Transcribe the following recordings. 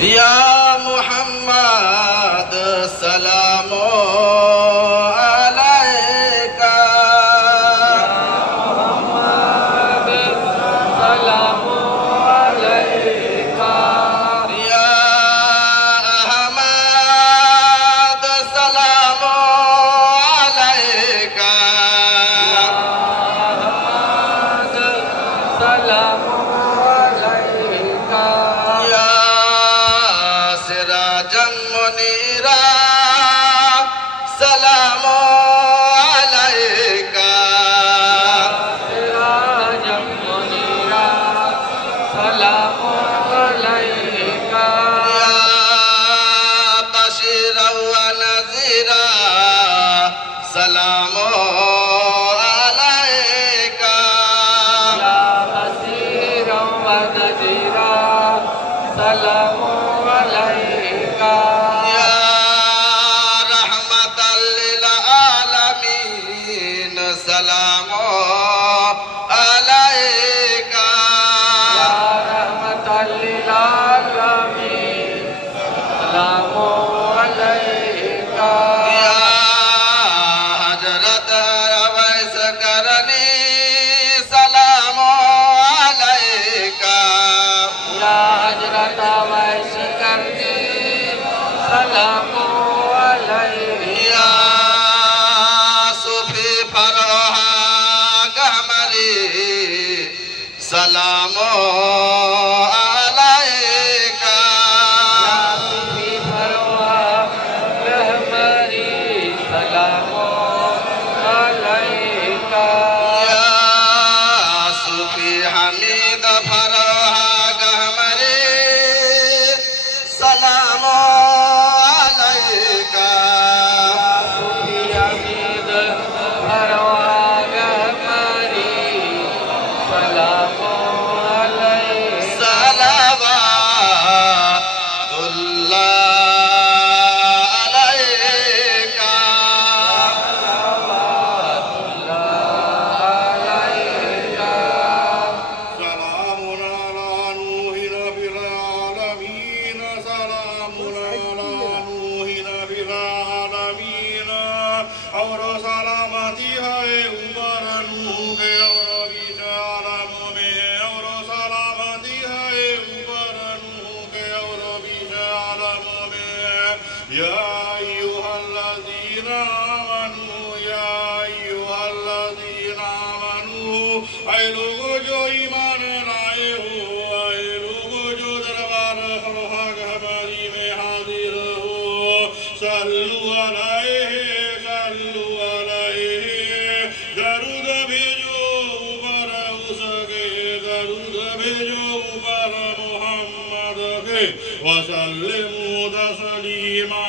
या मुहम्मद सलामो अलैका सलामो अलैका या अहमद सलामो अलैका सलामो अलैका या सिराजम मुनीरा सलामो अलैका सिराजम मुनीरा सलामो अलैका या बशीरा व नज़ीरा सलामो अलैका या बसीरा व नज़ीरा सलामो अलैका या रहमतल लिल आलमीन सलामो अलैका या रहमतल लिल आलमीन सलामो अलैका या हजरत अवैस करनी सलामो अलैका या हजरत वैश करनी सलामो अलैका या सूफी फरोहा गहमरी सलामो अलैका सूफी फरोहा रहमरी सलामो अलैका या सूफी हमीद फरोहा गहमरी सलामो अलैका सूफी हमीद फरोहा रहमरी सलामो अलैका सलावतुल्लाह अलैका سلام على نوح في العالمين سلام على نوح في العالمين और सलामती है ऊपर नूह के और बीच आलम में और सलामती है ऊपर नूह के और बीच आलम में या अय्युहल्लज़ीन आमनू या अय्युहल्लज़ीन आमनू ऐ लोगो जो ईमान लाए हो ऐ लोगो जो दरबार खलहागहबारी में हाजिर हो सल्लु अलैहि दरूद भेजो ऊपर उसके दरूद भेजो ऊपर मोहम्मद के वसल्लिमू तस्लीमा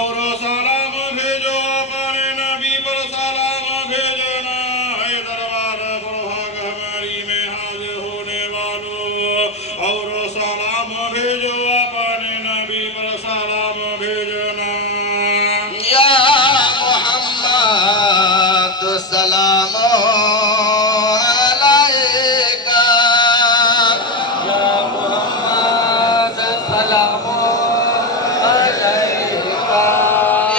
और सलाम भेजो अपने नबी पर सलाम भेजना है दरबार खलहागहबारी में हाजिर होने वालों और सलाम भेजो अपने नबी पर सलाम भेजना या मुहम्मद सलामो अलैका या मुहम्मद सलामो अलैका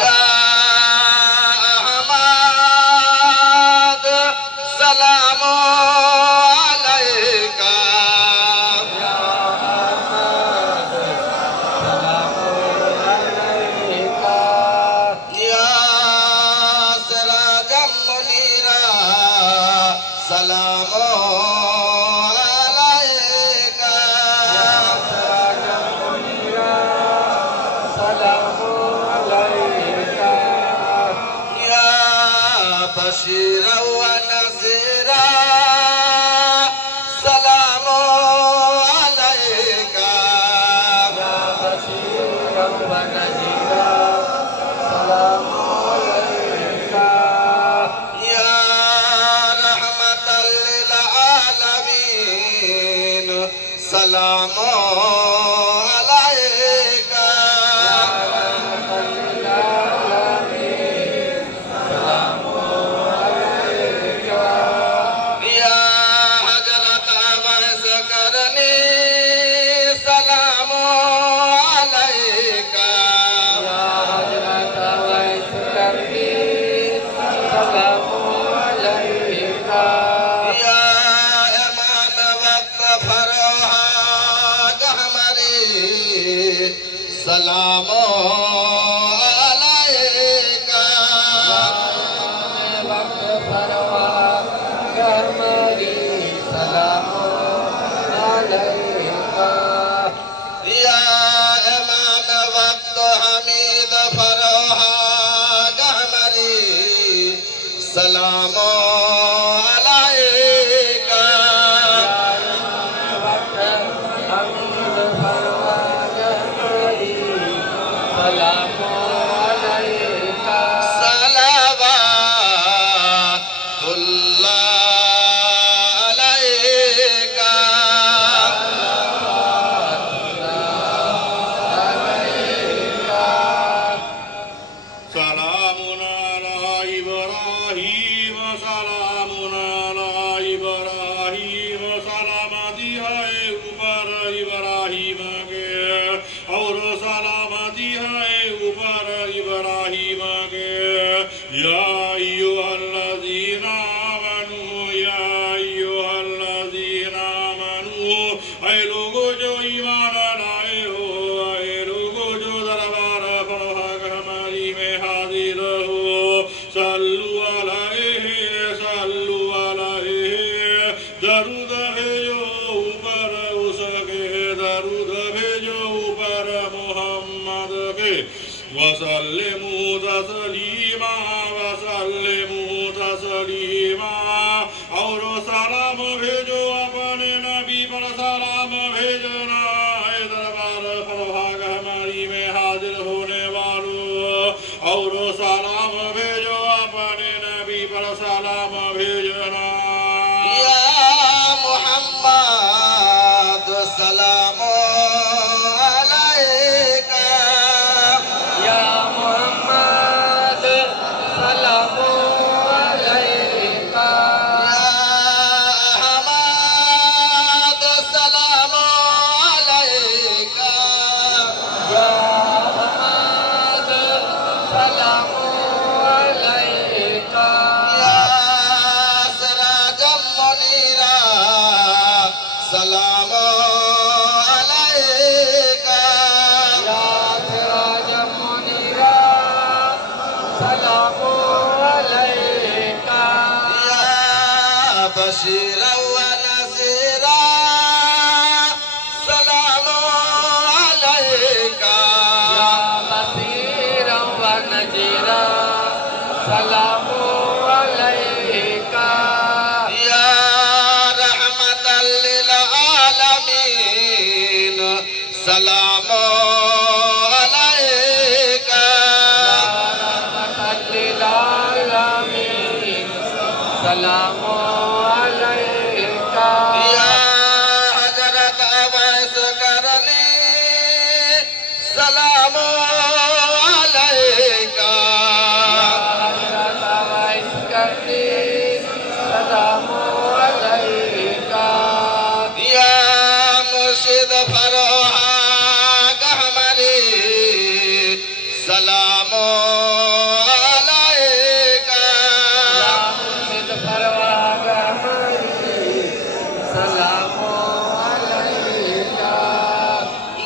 या अहमद सलामो अलैका या सिराजम मुनीरा सलामो अलैका सलामो अलैका या बशीरा व नज़ीरा सलामो अलैका या बशीरा व नज़ीरा सलामो अलैका या रहमतल लिल आलमीन सलामो अलैका या हजरत अवैस सलाम अलैका वक्त परवाह हमारी सलाम अलैका या इमाम वक्त हमीद फरोहाग हमारी सलाम अलैका वक्त हमीद परवाह हमारी सलाम अलैका सलावतुल्लाह अलैका सलामुन अला इब्राहीम सलामुन अला इब्राहीम सलामती है ऊपर इब्राहीम के और सलामती है ऊपर इब्राहीम के या अय्युहल्लज़ीना आमनू या अय्युहल्लज़ीना आमनू ऐ लोगों जो ईमान लाए हो ऐ लोगों जो दरबार फरहाग हमारी में हाजिर हो सल्लु अलैहि दरूद भेजो ऊपर उसके दरूद भेजो ऊपर मोहम्मद के वसल्लिमू तस्लीमा और सलाम भेजो अपने नबी पर सलाम भेजना है दरबार फरहाग हमारी में हाजिर होने वालों और सलाम भेजो अपने नबी पर सलाम भेजना या मुहम्मद सलाम अलैका या मोहम्मद सलाम अलैका या अहमद सलाम अलैका या अहमद सलाम अलैका या सिराजम मुनीरा सलाम अलैका या सिराज मुनीरा सलाम अलैका या बशीरा व नज़ीरा सलाम अलैका या बसीरा व नजीरा सलाम अलैका या रहमतल लिल आलमीन सलाम अलैका सलाम अलैका या हजरत अवैस करनी सलाम अलैका हज़रत अवैस करनी सलाम अलैका या मुर्शिद फरोहाग हमारी सलाम अलैका या मुर्शिद परवाह हमारी सलाम अलैका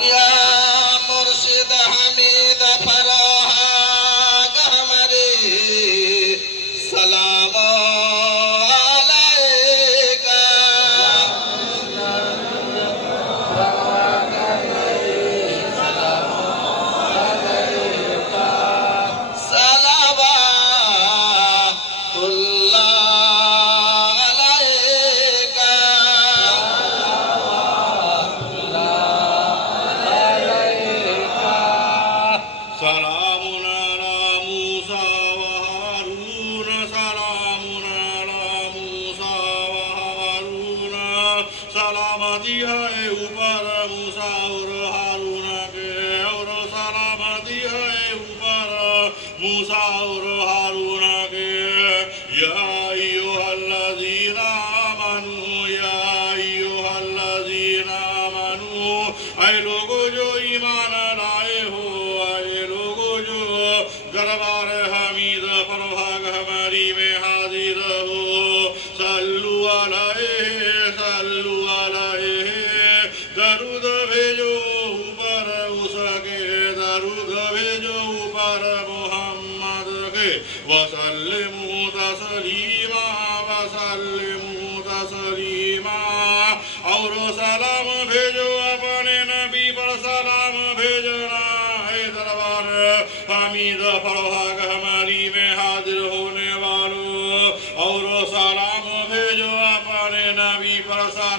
या मुर्शिद हमीद फरोहाग हमारी सलाम अलैका सलावतुल्लाह अलैका सलामुन अला मूसा व हारून सलामुन अला मूसा व हारून सलामती है ऊपर मूसा और हारून के और सलामती है ऊपर मूसा और हारून के या अय्युहल्लज़ीना आमनू या अय्युहल्लज़ीना आमनू ऐ लोगों जो ईमान लाए हो ऐ लोगों जो दरबार हमीद फरहाग हमारी में हाजिर हो सल्लु अलैहि दरूद भेजो ऊपर उसके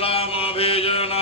सलाम भेजना